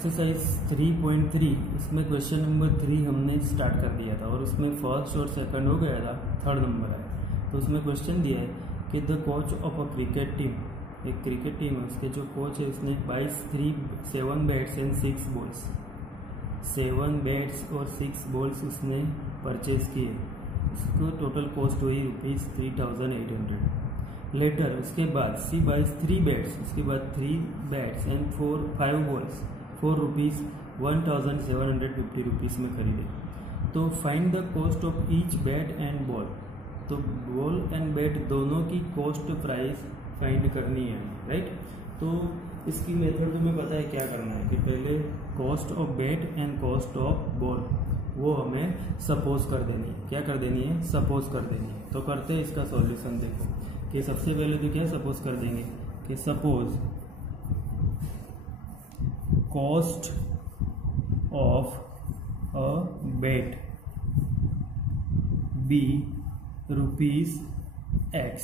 Exercise 3.3 इसमें question number 3 हमने start कर दिया था और उसमें फर्स्ट और सेकंड हो गया था, थर्ड नंबर है। तो उसमें क्वेश्चन दिया है कि the coach of a cricket team, एक क्रिकेट टीम है, उसके जो कोच है उसने 7 बैट्स एंड 6 बॉल्स, 7 बैट्स और 6 बॉल्स उसने परचेज किए। उसको टोटल कॉस्ट हुई ₹3,800। लेटर उसके बाद सी बाइज 3 बैट्स, उसके बाद 3 बैट्स एंड 5 बॉल्स फॉर ₹1,750 में खरीदे। तो find the cost of each bat and ball. तो बॉल एंड बैट दोनों की कॉस्ट प्राइस फाइंड करनी है, राइट। तो इसकी मेथड तुम्हें पता है क्या करना है कि पहले cost of bat and cost of ball वो हमें सपोज कर देनी है। क्या कर देनी है? सपोज कर देनी है। तो करते हैं इसका सॉल्यूशन। देखो कि सबसे पहले तो क्या सपोज कर देंगे कि suppose cost of a bat be ₹X।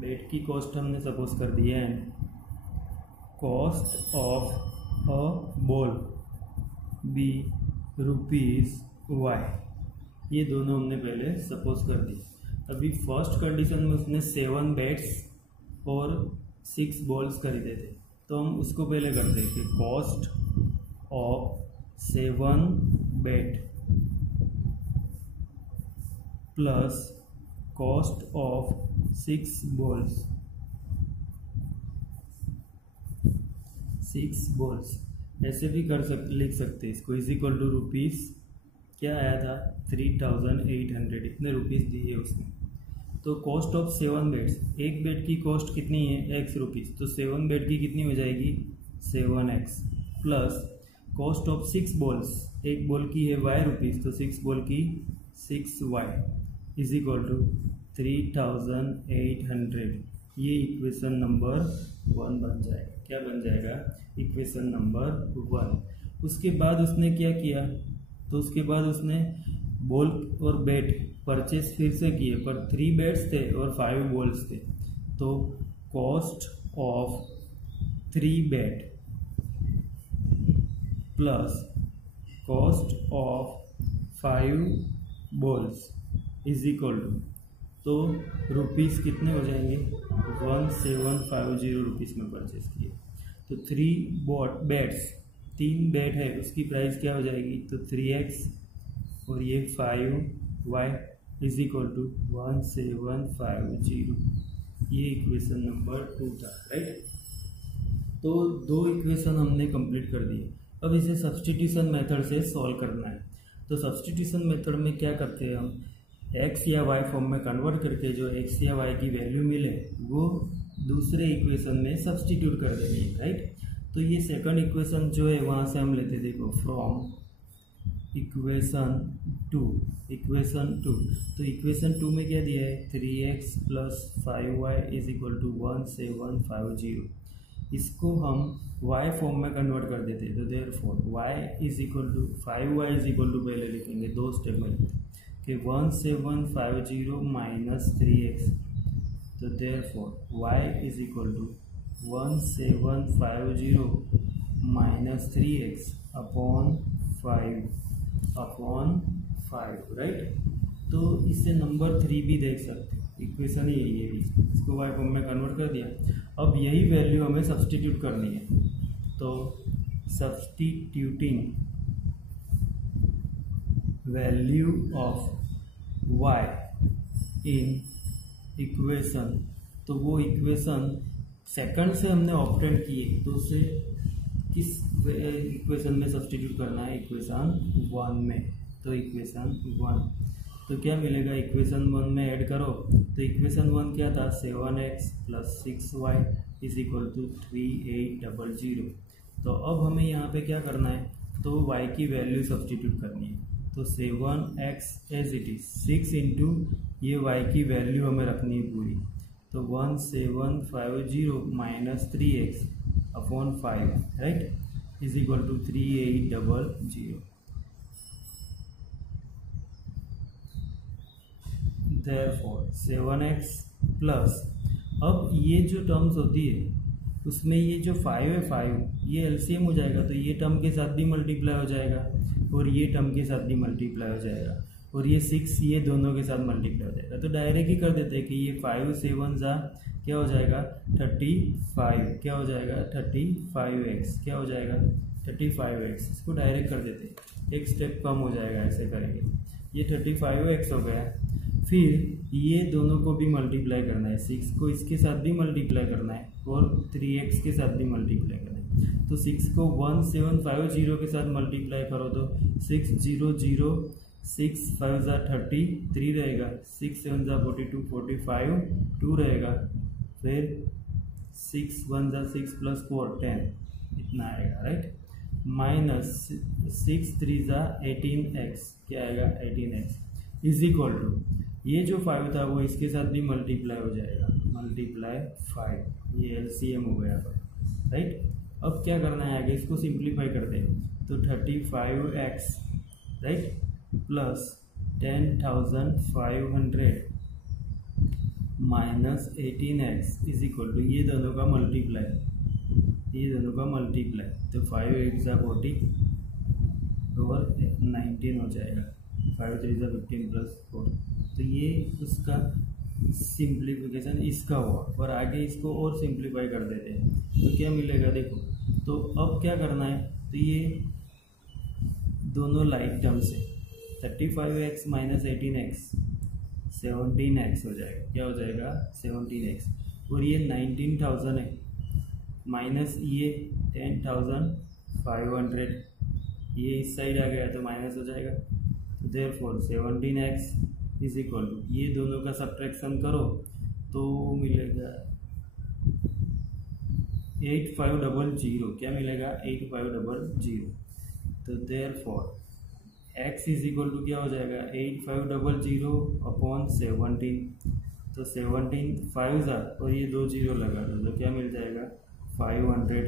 Bat की कॉस्ट हमने सपोज कर दी है। Cost of a ball be ₹Y। ये दोनों हमने पहले सपोज कर दी। अभी फर्स्ट कंडीशन में उसने 7 बैट्स और 6 बॉल्स खरीदे थे, तो हम उसको पहले करते हैं कि cost of 7 bat plus cost of 6 balls, 6 balls ऐसे भी लिख सकते हैं इसको, इज इक्वल टू ₹। क्या आया था? 3,800। इतने रुपीस दिए उसने। तो कॉस्ट ऑफ 7 बैट्स, एक बैट की कॉस्ट कितनी है? ₹X। तो 7 बैट की कितनी हो जाएगी? 7X plus cost of 6 balls, एक बॉल की है ₹Y, तो 6 बॉल की 6Y इज इक्वल टू 3,800। ये इक्वेशन नंबर 1 बन जाएगा। क्या बन जाएगा? Equation number 1। उसके बाद उसने क्या किया? तो उसके बाद उसने बॉल और बैट परचेज फिर से किए, पर 3 बैट्स थे और 5 बॉल्स थे। तो cost of 3 bat plus cost of 5 balls is equal to, तो रुपीस कितने हो जाएंगे? 1,750 रुपीस में परचेज किए। तो 3 बैट्स, 3 बैट है, उसकी प्राइस क्या हो जाएगी? तो 3X और ये 5Y इज इक्वल टू 1,750। ये इक्वेशन नंबर 2 था, राइट। तो 2 इक्वेशन हमने कंप्लीट कर दिए। अब इसे सब्स्टिट्यूशन मेथड से सॉल्व करना है। तो सब्स्टिट्यूशन मेथड में क्या करते हैं हम? X या Y फॉर्म में कन्वर्ट करके जो X या Y की वैल्यू मिले वो दूसरे इक्वेशन में सब्स्टिट्यूट कर देनी है, राइट। तो ये सेकंड इक्वेशन जो है वहाँ से हम लेते, देखो फ्रॉम इक्वेशन 2। तो इक्वेशन 2 में क्या दिया है? 3X plus 5Y is equal to 1,750। इसको हम Y फॉर्म में कन्वर्ट कर देते हैं। तो therefore Y is equal to 5Y is equal to, पहले लिखेंगे 2 स्टेप में कि 1,750 माइनस 3X। तो therefore Y is equal to 1,750 minus 3X upon 5, right. तो इससे नंबर 3 भी देख सकते हैं, इक्वेशन ही यही है भी। इसको Y फॉर्म में कन्वर्ट कर दिया। अब यही वैल्यू हमें सब्स्टिट्यूट करनी है। तो substituting value of Y in equation, तो वो इक्वेशन सेकंड से हमने ऑप्टेंड किए, तो उसे किस इक्वेशन में सब्स्टिट्यूट करना है? इक्वेशन 1 में। तो इक्वेशन 1, तो क्या मिलेगा? इक्वेशन 1 में ऐड करो। तो इक्वेशन 1 क्या था? 7X plus 6Y is equal to 3,800। तो अब हमें यहाँ पे क्या करना है? तो Y की वैल्यू सब्स्टिट्यूट करनी है। तो 7X as it is, 6 into ये Y की वैल्यू हमें रखनी है पूरी। तो 1,750 minus 3X upon 5, right, is equal to 3,800। Therefore 7X plus, अब ये जो टर्म्स होती है उसमें ये जो 5 है 5 ये एलसीएम हो जाएगा, तो ये टर्म के साथ भी मल्टीप्लाई हो जाएगा और ये टर्म के साथ भी मल्टीप्लाई हो जाएगा और ये 6 ये दोनों के साथ मल्टीप्लाई हो जाएगा। तो डायरेक्ट ही कर देते हैं कि ये 5 7 जा क्या हो जाएगा 35, क्या हो जाएगा 35x, क्या हो जाएगा 35x। इसको डायरेक्ट कर देते हैं, एक स्टेप कम हो जाएगा, ऐसे करेंगे। ये 35x हो गया। फिर ये दोनों को भी मल्टीप्लाई करना है, 6 को इसके साथ भी मल्टीप्लाई करना है और 3x के साथ भी मल्टीप्लाई करना है। तो 6 को 1750 के साथ मल्टीप्लाई करो तो 600, 6 5 जा 30, 3 रहेगा, 6 7 जा 42, 45 2 रहेगा, फिर 6 1 जा 6 + 4 10, इतना आएगा राइट। माइनस 6 3 जा 18x, क्या आएगा 18x इज इक्वल टू ये जो 5 था वो इसके साथ भी मल्टीप्लाई हो जाएगा, मल्टीप्लाई 5, ये एलसीएम हो गया राइट। अब क्या करना है आगे, इसको सिंप्लीफाई करते हैं। तो 35x right plus 10,500 minus 18x is equal to ये दोनों का मल्टीप्लाई, तो 5 8 जा 40 और 19 हो जाएगा, 5 3 जा 15 + 4। तो ये उसका सिंप्लीफिकेशन इसका हुआ, और आगे इसको और सिंप्लीफाई कर देते हैं तो क्या मिलेगा देखो। तो अब क्या करना है, तो ये दोनों लाइक टर्म से 35x माइनस 18x 17x हो जाएगा, क्या हो जाएगा 17x। और ये 19,000 है माइनस ये 10,500, ये इस साइड आ गया तो माइनस हो जाएगा। तो therefore 17x is equal to ये दोनों का सब्ट्रैक्शन करो तो मिलेगा 8500, क्या मिलेगा 8500। तो therefore x is equal to क्या हो जाएगा 8500 अपॉन 17, तो 17 5 जा और ये 2 0 लगा दो तो क्या मिल जाएगा 500,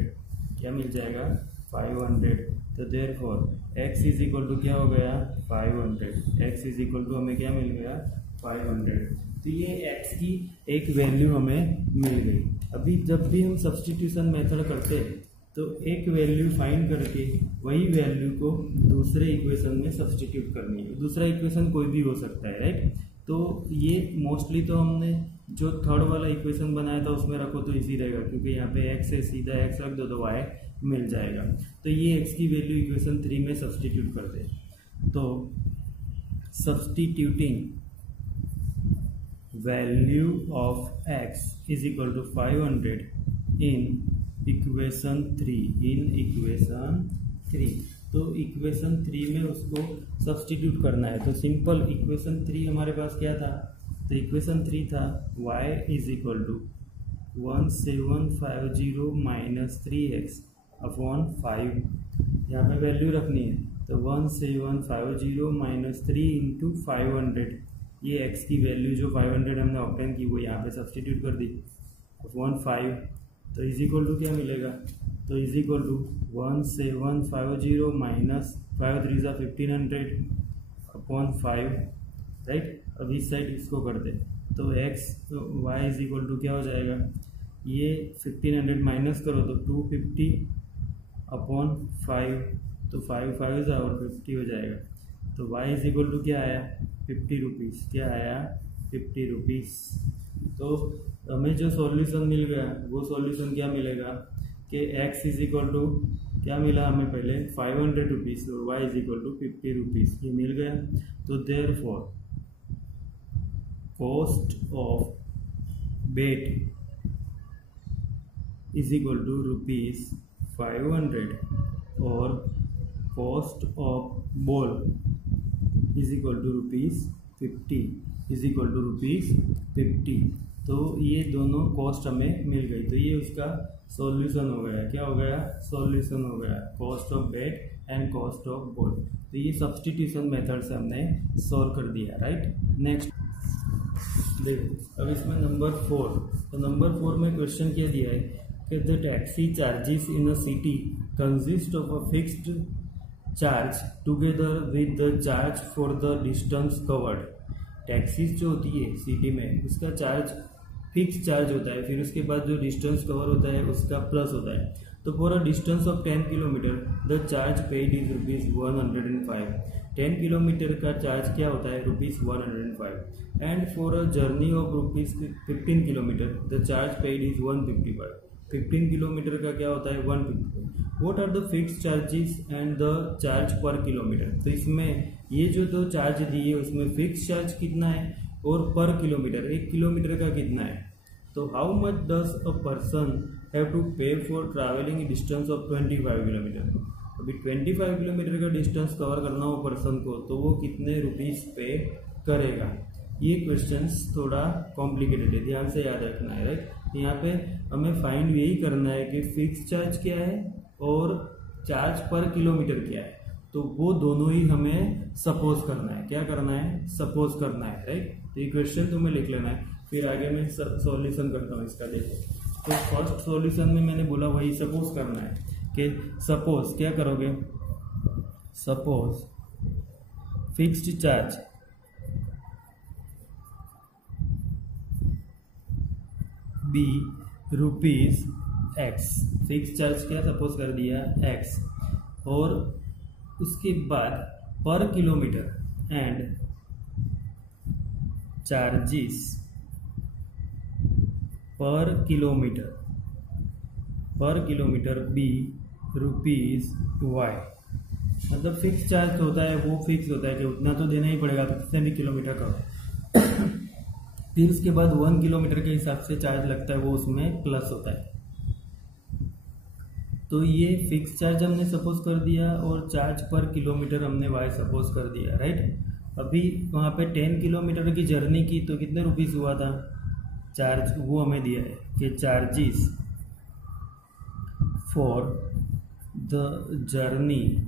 क्या मिल जाएगा 500। तो therefore x is equal to क्या हो गया 500, x इज इक्वल टू हमें क्या मिल गया 500। तो ये x की एक वैल्यू हमें मिल गई। अभी जब भी हम सब्स्टिट्यूशन मेथड करते हैं तो एक वैल्यू फाइंड करके वही वैल्यू को दूसरे इक्वेशन में सब्स्टिट्यूट करनी है। दूसरा इक्वेशन कोई भी हो सकता है राइट। तो ये मोस्टली तो हमने जो थर्ड वाला इक्वेशन बनाया था उसमें रखो तो इजी रहेगा, क्योंकि यहाँ पे x है, सीधा x रख दो तो y मिल जाएगा। तो ये x की वैल्यू इक्वेशन 3 में सब्स्टिट्यूट कर दे। तो substituting value of x is equal to 500 in equation 3, तो इक्वेशन 3 में उसको सब्स्टिट्यूट करना है। तो सिंपल इक्वेशन 3 हमारे पास क्या था, तो इक्वेशन 3 था y is equal to 1750 minus 3x upon 5, यहाँ पे वैल्यू रखनी है। तो 1750 माइनस 3 इंटू 500, ये x की वैल्यू जो 500 हमने ऑब्टेन की वो यहाँ पे सब्स्टिट्यूट कर दी अपॉन 5। तो इज इक्वल टू क्या मिलेगा, तो इज इक्वल टू 1750 माइनस 5 3 जा 1500 अपॉन 5 राइट। अब इस साइड इसको कर दे तो x y is equal to क्या हो जाएगा, ये 1500 माइनस करो तो 250 अपॉन 5, तो 5 5 जा और 50 हो जाएगा। तो y इज इक्वल टू क्या आया 50 रुपीज़, क्या आया 50 रुपीज़। तो हमें जो सॉल्यूशन मिल गया वो सॉल्यूशन क्या मिलेगा कि x इज इक्वल टू क्या मिला हमें पहले 500 रुपीज़ और y is equal to 50 rupees, ये मिल गया। तो therefore cost of bat is equal to ₹500 और cost of ball is equal to ₹50 is equal to ₹50। तो ये दोनों कॉस्ट हमें मिल गई। तो ये उसका सॉल्यूशन हो गया, क्या हो गया सॉल्यूशन हो गया, cost of bat and cost of ball. तो ये सब्स्टिट्यूशन मेथड से हमने सॉल्व कर दिया राइट। नेक्स्ट देखो अब इसमें नंबर 4, तो नंबर 4 में क्वेश्चन क्या दिया है कि the taxi charges in a city consist of a fixed charge together with the charge for the distance covered. Taxis जो होती है सिटी में उसका चार्ज फिक्स चार्ज होता है, फिर उसके बाद जो डिस्टेंस कवर होता है उसका प्लस होता है। तो for a distance of 10 kilometre the charge paid is ₹105। 10 kilometre का चार्ज क्या होता है ₹105। And for a journey of ₹15 kilometre the charge paid is 155। 15 kilometre का क्या होता है 155। What are the fix charges and the charge per kilometre. तो इसमें ये जो दो चार्ज दिए उसमें फिक्स चार्ज कितना है और पर किलोमीटर 1 किलोमीटर का कितना है। तो how much does a person have to pay for travelling distance of 25 kilometre. अभी 25 किलोमीटर का डिस्टेंस कवर करना हो पर्सन को तो वो कितने रुपीस पे करेगा। ये क्वेश्चंस थोड़ा कॉम्प्लिकेटेड है, ध्यान से याद रखना है, राइट। यहाँ पे हमें फाइंड यही करना है कि फिक्स चार्ज क्या है और चार्ज पर किलोमीटर क्या है। तो वो दोनों ही हमें सपोज करना है। क्या करना है, सपोज करना है, राइट। तो ये क्वेश्चन तुम्हें लिख लेना है, फिर आगे मैं सॉल्यूशन करता हूँ इसका। देखो तो फर्स्ट सॉल्यूशन में मैंने बोला वही सपोज करना है कि सपोज क्या करोगे, suppose fixed charge be ₹X। Fix charge क्या सपोज कर दिया X, और उसके बाद per kilometre and charges per kilometre be ₹Y। मतलब फिक्स चार्ज होता है वो फिक्स होता है कि उतना तो देना ही पड़ेगा, तो कितने भी किलोमीटर का। फिर उसके बाद 1 किलोमीटर के हिसाब से चार्ज लगता है वो उसमें प्लस होता है। तो ये फिक्स चार्ज हमने सपोज कर दिया और चार्ज पर किलोमीटर हमने Y सपोज कर दिया, राइट। अभी वहाँ पे 10 किलोमीटर की जर्नी की तो कितने रुपीस हुआ था चार्ज, वो हमें दिया है कि charges for the journey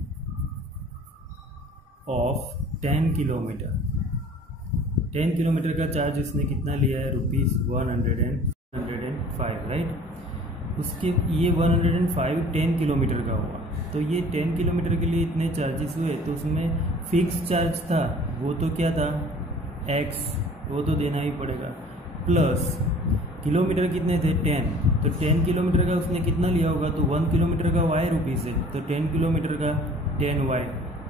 of 10 kilometre. 10 kilometre का चार्ज इसने कितना लिया है ₹105, राइट। उसके ये 105 10 किलोमीटर का हुआ, तो ये 10 किलोमीटर के लिए इतने चार्जेस हुए। तो उसमें फिक्स चार्ज था वो तो क्या था X, वो तो देना ही पड़ेगा, प्लस किलोमीटर कितने थे 10। तो 10 किलोमीटर का उसने कितना लिया होगा, तो 1 किलोमीटर का Y रुपीस है, तो 10 किलोमीटर का 10Y,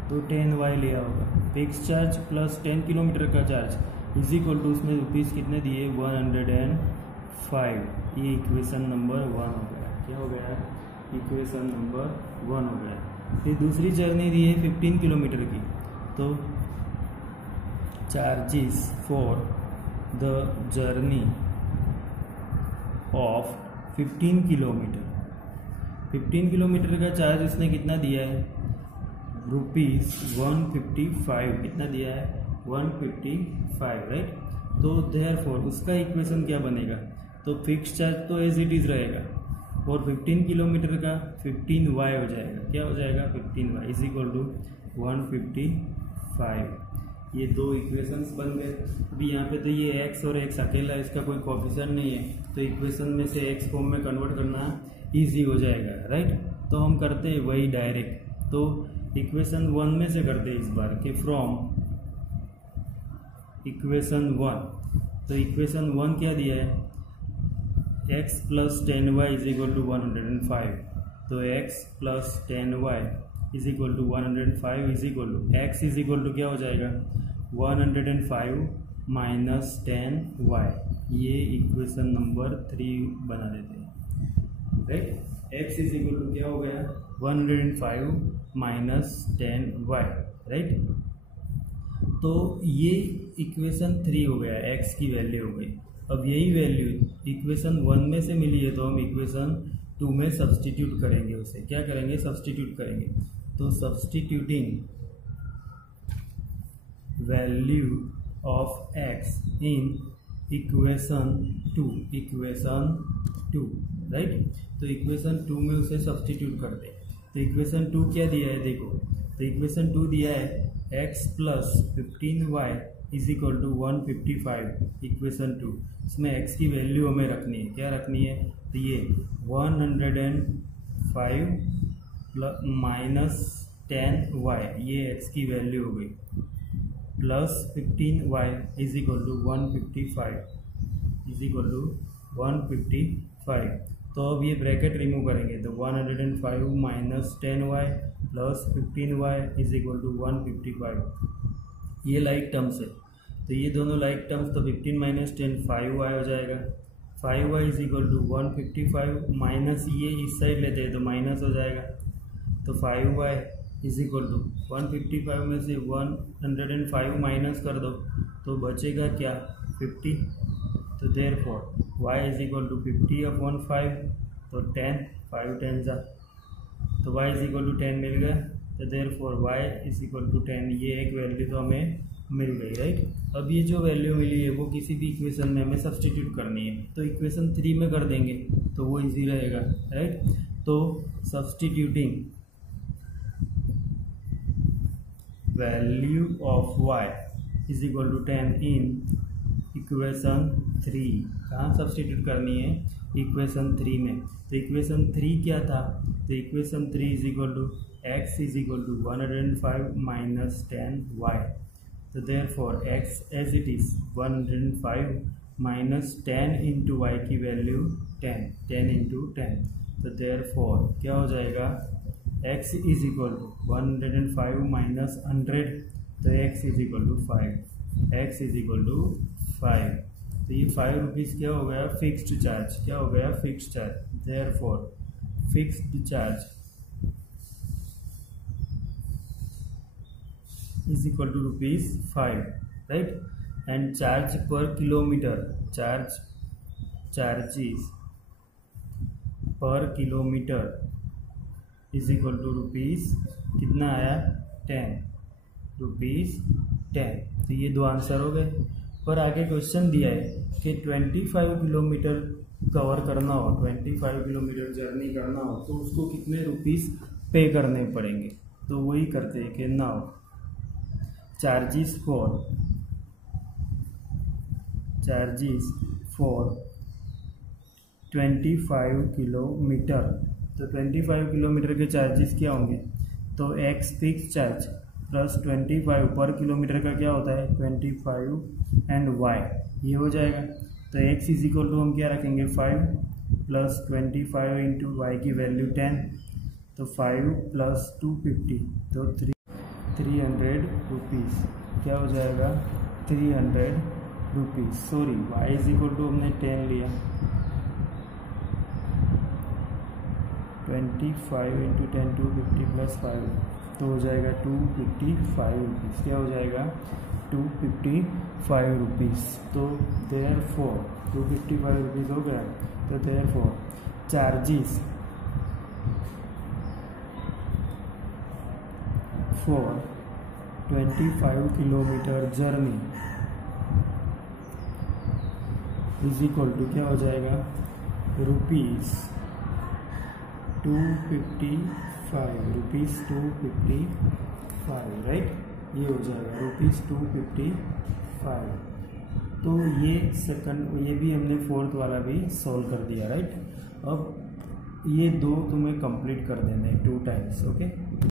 तो 10Y लिया होगा। फिक्स चार्ज प्लस 10 किलोमीटर का चार्ज इज इक्वल टू उसने रुपीस कितने दिए 105। ये इक्वेशन नंबर 1 हो गया। क्या हो गया, इक्वेशन नंबर 1 हो गया। फिर दूसरी जर्नी दी है 15 किलोमीटर की, तो charges for the journey of 15 kilometre. 15 kilometre का चार्ज उसने कितना दिया है ₹155। कितना दिया है 155, राइट। तो देयरफॉर उसका इक्वेशन क्या बनेगा, तो फिक्स चार्ज तो एज इट इज रहेगा और 15 किलोमीटर का 15Y हो जाएगा। क्या हो जाएगा 15Y इज इक्वल टू 155। ये दो इक्वेशंस बन गए। अभी यहाँ पे तो ये x और x अकेला, इसका कोई कोएफिशिएंट नहीं है, तो इक्वेशन में से x फॉर्म में कन्वर्ट करना इजी हो जाएगा, राइट। तो हम करते हैं वही डायरेक्ट, तो इक्वेशन 1 में से करते हैं इस बार कि फ्रॉम इक्वेशन 1। तो इक्वेशन 1 क्या दिया है x plus 10y is equal to 105। तो x plus 10y is equal to 105 is equal to x is equal to क्या हो जाएगा 105 माइनस 10y। ये इक्वेशन नंबर 3 बना देते हैं, right. x is equal to क्या हो गया 105 माइनस 10y, राइट। तो ये इक्वेशन 3 हो गया, x की वैल्यू हो गई। अब यही वैल्यू इक्वेशन 1 में से मिली है, तो हम इक्वेशन 2 में सब्सटीट्यूट करेंगे। उसे क्या करेंगे, सब्सटीट्यूट करेंगे। तो substituting value of x in equation 2, right. तो इक्वेशन 2 में उसे सब्सटीट्यूट करते हैं। तो इक्वेशन 2 क्या दिया है देखो, तो इक्वेशन 2 दिया है x plus 15y is equal to 155। Equation 2 इसमें x की वैल्यू हमें रखनी है, क्या रखनी है, तो ये 105 माइनस 10y, ये x की वैल्यू हो गई, plus 15y is equal to 155। Is equal to 155। तो अब ये ब्रैकेट रिमूव करेंगे तो 105 minus 10y plus 15y is equal to 155। ये लाइक टर्म्स है तो ये दोनों लाइक टर्म्स, तो 15 माइनस 10 5y हो जाएगा। 5y is equal to 155 minus ये इस साइड लेते हैं तो माइनस हो जाएगा, तो 5y इज इक्वल टू 155 में से 105 माइनस कर दो तो बचेगा क्या 50। तो therefore y is equal to 50 upon 5 तो 10, 5 10 जा तो y इज इक्वल टू 10 मिल गया। तो therefore y is equal to 10, ये एक वैल्यू तो हमें मिल गई राइट। अब ये जो वैल्यू मिली है वो किसी भी इक्वेशन में हमें सब्सटीट्यूट करनी है, तो इक्वेशन 3 में कर देंगे तो वो इजी रहेगा राइट। तो substituting value of y is equal to 10 in equation 3, कहाँ सब्सटीट्यूट करनी है इक्वेशन 3 में। तो इक्वेशन 3 क्या था, तो equation 3 is equal to x is equal to 105 minus 10y। तो therefore x as it is 105 minus 10 into Y की वैल्यू 10 इंटू 10। तो देयरफॉर क्या हो जाएगा x is equal to 105 minus 100, तो x is equal to 5, x is equal to 5। तो ये 5 rupees क्या हो गया फिक्स्ड चार्ज, क्या हो गया fixed charge. Therefore fixed charge is equal to ₹5 right. And charge per kilometre, charges per kilometre is equal to rupees कितना आया 10 रुपीज़ 10। तो ये दो आंसर हो गए। पर आगे क्वेश्चन दिया है कि 25 किलोमीटर कवर करना हो, 25 किलोमीटर जर्नी करना हो तो उसको कितने रुपीज़ पे करने पड़ेंगे। तो वही करते हैं कि नाउ चार्जेस फॉर 25 किलोमीटर। तो 25 किलोमीटर के चार्जेस क्या होंगे, तो x फिक्स चार्ज प्लस 25 पर किलोमीटर का क्या होता है 25 एंड y, ये हो जाएगा। तो x इज इक्वल टू हम क्या रखेंगे 5 प्लस 25 इंटू वाई की वैल्यू 10, तो 5 प्लस 250 तो 300 रुपीज़, क्या हो जाएगा 300 rupees. Sorry y is equal to हमने 10 लिया, 25 इंटू 10 250 प्लस 5 तो हो जाएगा 255 रुपीज़, क्या हो जाएगा 255 रुपीज़। तो देयरफॉर 255 रुपीज़ हो गया। तो therefore charges for 25 kilometre journey is equal to क्या हो जाएगा ₹255 राइट, ये हो जाएगा ₹255। तो ये सेकंड, ये भी हमने फोर्थ वाला भी सॉल्व कर दिया राइट। अब ये दो तुम्हें कंप्लीट कर देना है 2 टाइम्स, ओके।